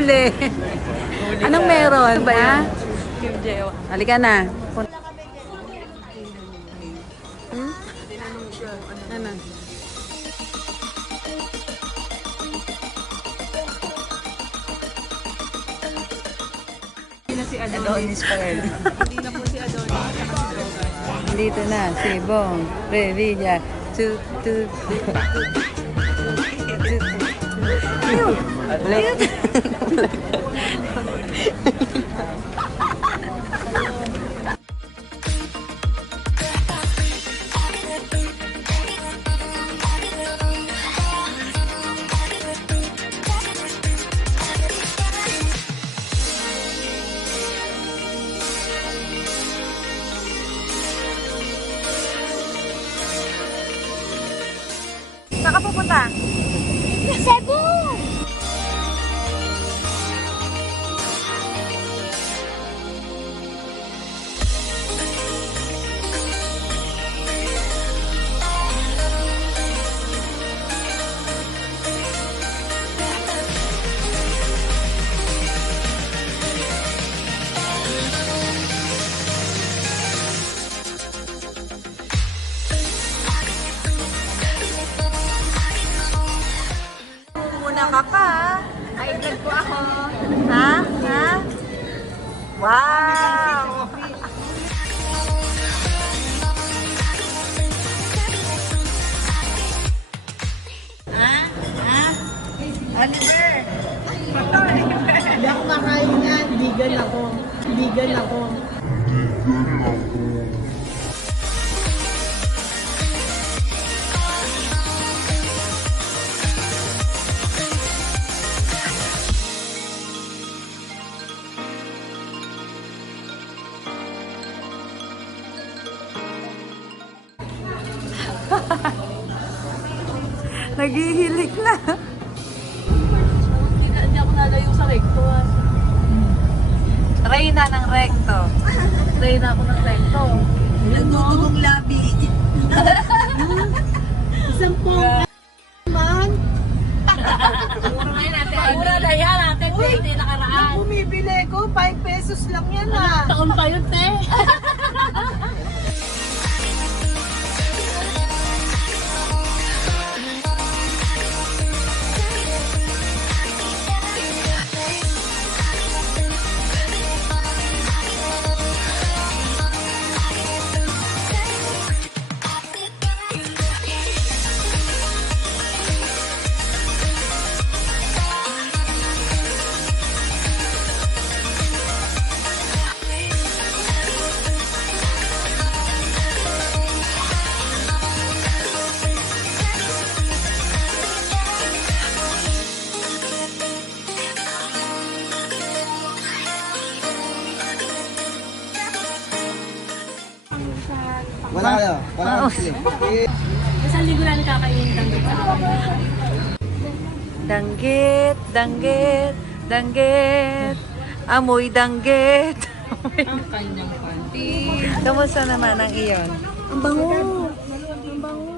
Huli. Anong meron? Ano ba yan? Halika na. Hmm? Ano? Si Adonis pa rin. Hindi na po si Adonis. Dito na si Bong Revilla. Saan ka pupunta? Cebu! Ka pa. Ay, vlog po ako. Ha? Ha? Wow! Ha? Ha? Oliver! Hindi ako makain yan. Vegan ako. Vegan ako. Naghihilik na. Hindi ako nalayo sa recto. Reyna ng recto. Reyna ako ng recto. Nagdudugong labi. Isang pong man. Mura na yan natin. Pwede nakaraan. Bumibili ko, 5 pesos lang yan ha. Taon pa yun, te. Wala kayo. Wala kayo sila. Isang linggo lang kakainin danggit sa akin. Danggit, danggit, danggit. Amoy danggit. Ang kanyang panty. Kamusta naman ang iyon? Ang bango. Ang bango.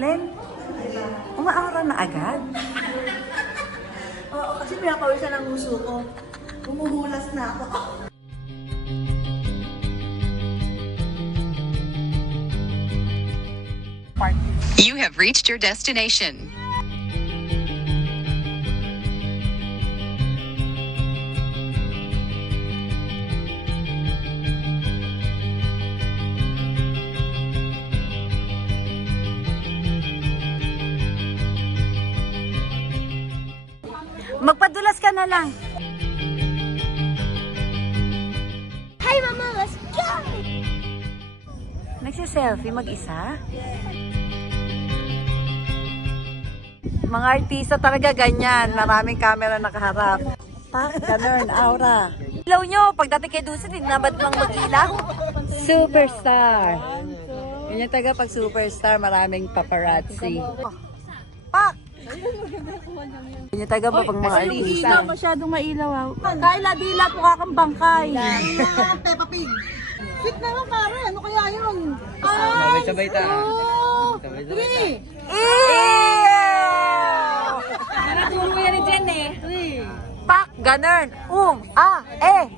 Len, umaaura na agad? Oo, kasi pinapawisan ang uso ko. Umuhulas na ako. You have reached your destination. Magpadulas ka na lang. Hi, Mama! Let's go! Nagsiselfie mag-isa? Mga artista talaga ganyan. Maraming camera nakaharap. Pa, ganun, aura. Ilaw nyo, pagdating kay Dulce, dinabad lang mag-ilaw. Superstar. Ganyan taga pag superstar, maraming paparazzi. Pak! Yung taga ba pang mga artista? Ilaw, masyadong mailaw. Kayla, dila po kakang bangkay. Peppa Pig. Sweet naman pare, ano kaya yun? Sabay-sabay ta. Three. Naturo yan ni Jen eh. Pak, ganun.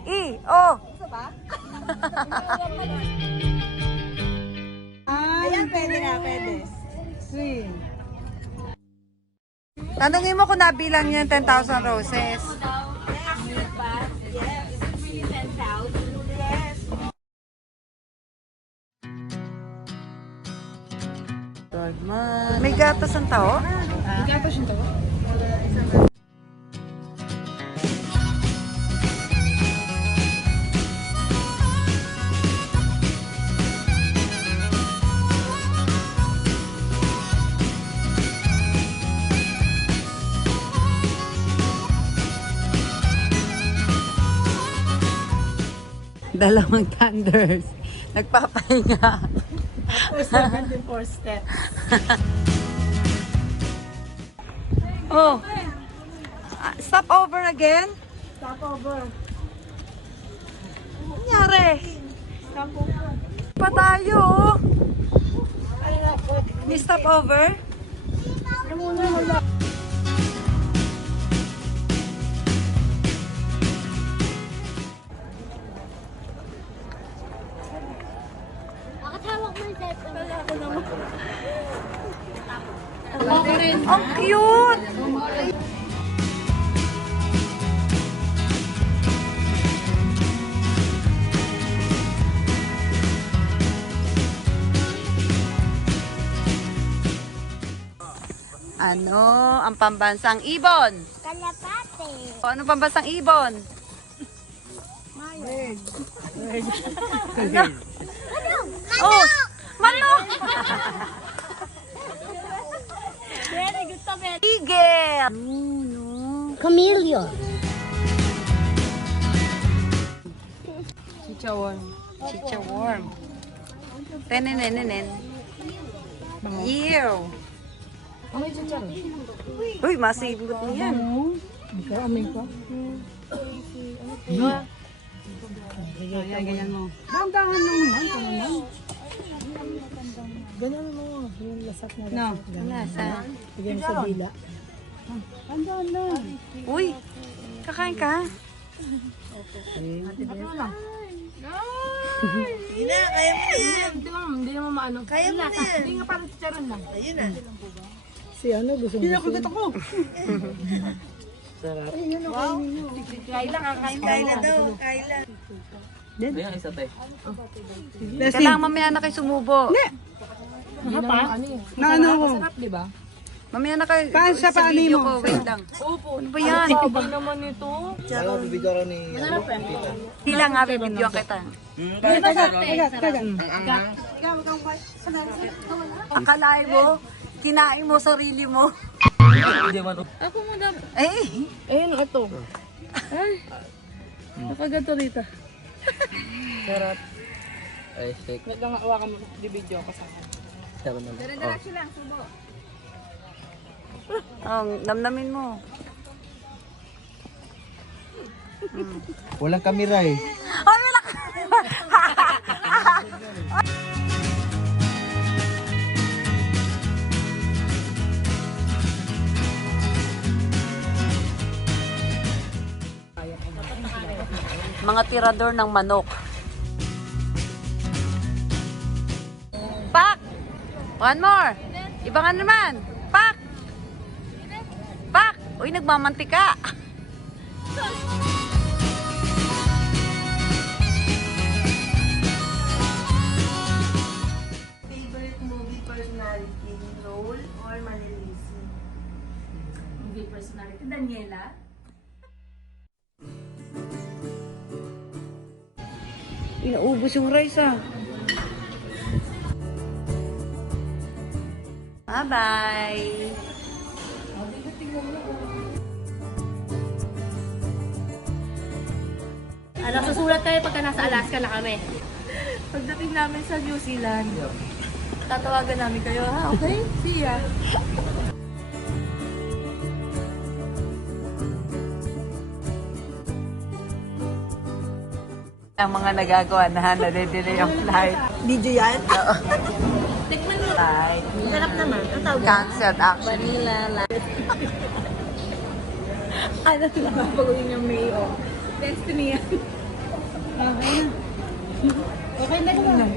I, o. Ayan, pwede na, pwede. Three. Tanungin mo kung nabilang niya yung 10,000 roses. Good man. May gatas ang tao? Gatos yung to. Dalawang thunders. Nagpapahinga. Tapos 74 steps. Oh. Stop over again? Stop over. Ano nangyari? Stop over. Pa tayo, oh. May stop over? Ano muna, wala. Ang cute! Ano ang pambansang ibon? Kalapate. O, ano pambansang ibon? Oh, manok! Very good to bed. Tigel! Chameleon. Chicha worm. Tenenenenen. Ew. Uy, masibot niyan. Ikaw, amin ko. Ganyan mo. Dahan-dahan lang naman, ito naman. Ganyan mo, yung lasak na No, lasak. wala sa... Bigyan mo sa dila. Andaan lang. Uy, kakain ka? Hindi naman maano. Kaya mo na. Hindi nga parang chicharon lang. Si ano, gusto mo. Pinakulit ako. Kayla, kakain daw. Kailangan mamaya na kayo sumubo. Na ano ko? Sarap, di ba? Mamaya na kayo. Paano sa paano video mo? ko, wait lang. Opo. Ano ba yan? Sabay naman ito. Ano, bibigyan ko ni... Hila nga, bibidyo kita. Akalain mo, kinain mo sarili mo. Ako muna. Eh, Ayun, ito. Ay. Nakagato rita. Ay, shake. Wait lang, hawakan mo. Di-video ako sa akin. namnamin mo. Walang kamera eh. Ay, wala ka! Mga tirador ng manok. Pak! One more! Ibangan naman! Pak! Pak! Uy, nagmamantika! Favorite movie personality, role or manilisi? Movie personality. Daniela? Inaubos yung rice ah. Bye-bye! Ano, susulat kayo pagka nasa Alaska na kami. Pagdating namin sa New Zealand, tatawagan namin kayo, ha? Okay? See ya! Ang mga nagagawa na nade-delay ang flight. Video yan? Oo. Tikman mo. Flight. Sarap naman. Ang tawag. Cancelled actually. Vanilla latte. Ano lang? Pagawin yung mayo. Destiny yan. Okay na lang.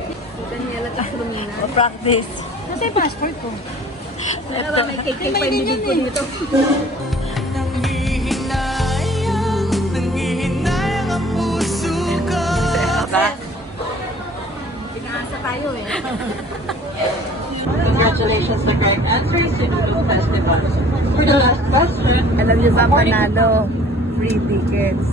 Daniela Castromina. Practice. Nasa yung passport ko? Ano ba, may cake pa yung bibig ko nito. Ba? Pinaasa tayo eh. Congratulations, the correct answer is Sinulog Festival. For the last question, Alam niyo ba, panalo? Free tickets.